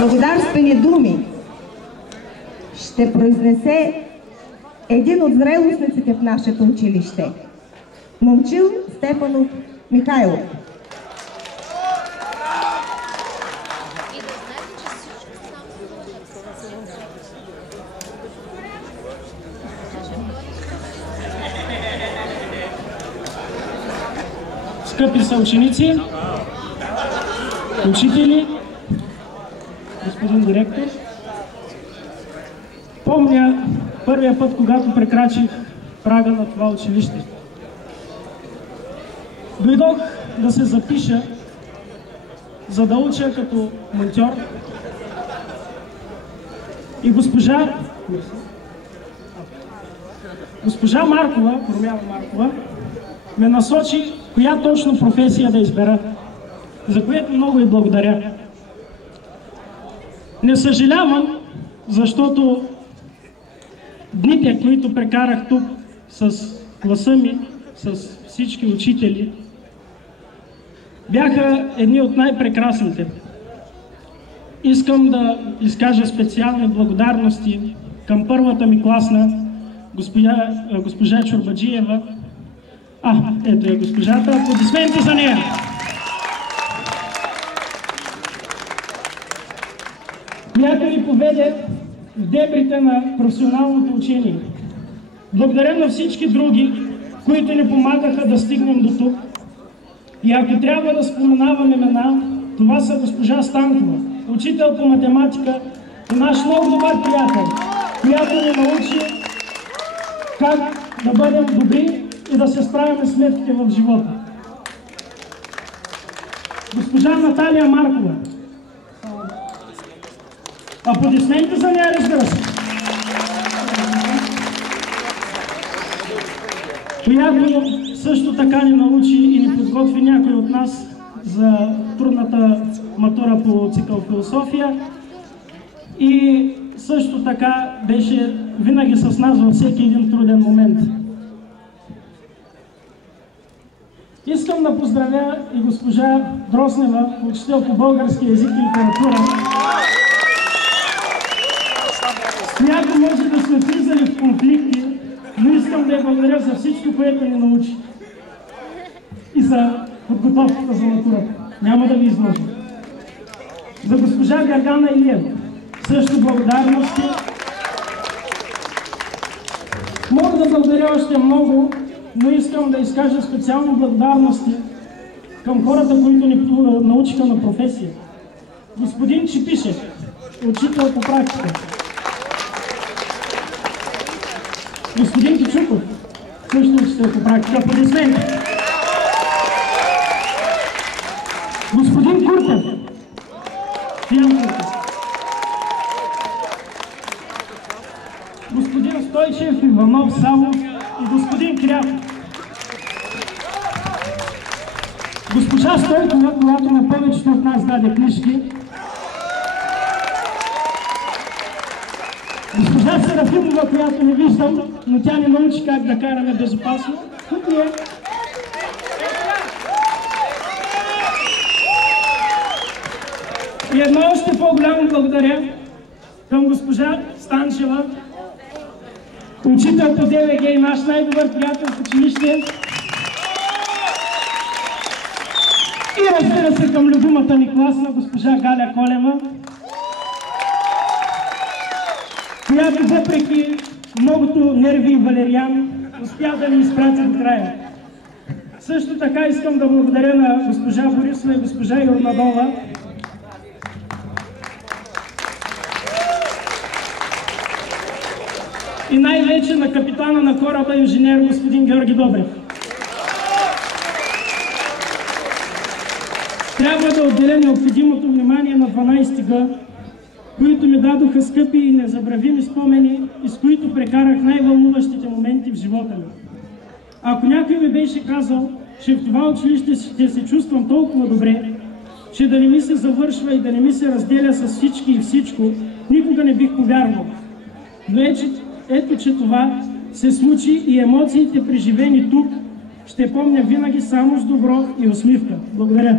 благодарствени думи ще произнесе един от зрелостниците в нашето училище – Момчил Стефанов Михайлов. Скъпи съученици, учители, господин директор, помня първия път, когато прекрачих прага на това училище. Дойдох да се запиша, за да уча като монтьор, и госпожа Маркова, Промяна Маркова, ме насочи коя точно професия да избера, за което много и благодаря. Не съжалявам, защото дните, които прекарах тук с класа ми, с всички учители, бяха едни от най-прекрасните. Искам да изкажа специални благодарности към първата ми класна, госпожа Чорбаджиева. Ето е госпожата, аплодисменти за нея! Която ни поведе в дебрите на професионалното учение. Благодаря на всички други, които ни помагаха да стигнем до тук. И ако трябва да споменавам имена, това са госпожа Станкова, учител по математика и наш много добър приятел, която ни научи как да бъдем добри и да се справяме с сметките в живота. Госпожа Наталия Маркова. Аплодисменти за нея, разбира се. Която също така ни научи и ни подготви някой от нас за трудната матура по цикъл философия. И също така беше винаги с нас във всеки един труден момент. Искам да поздравя и госпожа Дроснева, учител по български език и литература, която може да сме влизали в конфликти, но искам да я благодаря за всичко, което ни научи. И за подготовката за матурата. Няма да ви изложа. За госпожа Гергана Илиева също благодарности. Мога да благодаря още много, но искам да изкажа специални благодарности към хората, които ни научиха на професия. Господин Чипишев, учител по практика. Господин Кичуков, също учител по практика. Аплодисменти. Господин Куртев, господин Стойчев, Иванов, Савов и господин Кряв. Госпожа Стойкова, която на повечето от нас даде книжки. Госпожа Серафимова, която не виждам, но тя ни научи как да караме безопасно. Тук е. И едно още по-голямо благодаря към госпожа Станчева, учител по ДВГ и наш най-добър приятел в училище. И разбира се към любимата ни класна госпожа Галя Колева, която въпреки многото нерви и валериан успя да ни изпрати до края. Също така искам да благодаря на госпожа Борисова и госпожа Йорнадова, и най-вече на капитана на кораба, инженер господин Георги Добрев. Трябва да отделя необходимото внимание на 12-га, които ми дадоха скъпи и незабравими спомени, и с които прекарах най-вълнуващите моменти в живота ми. Ако някой ми беше казал, че в това училище ще се чувствам толкова добре, че да не ми се завършва и да не ми се разделя с всички и всичко, никога не бих повярвал. Но ето, че това се случи и емоциите, преживени тук, ще помня винаги само с добро и усмивка. Благодаря.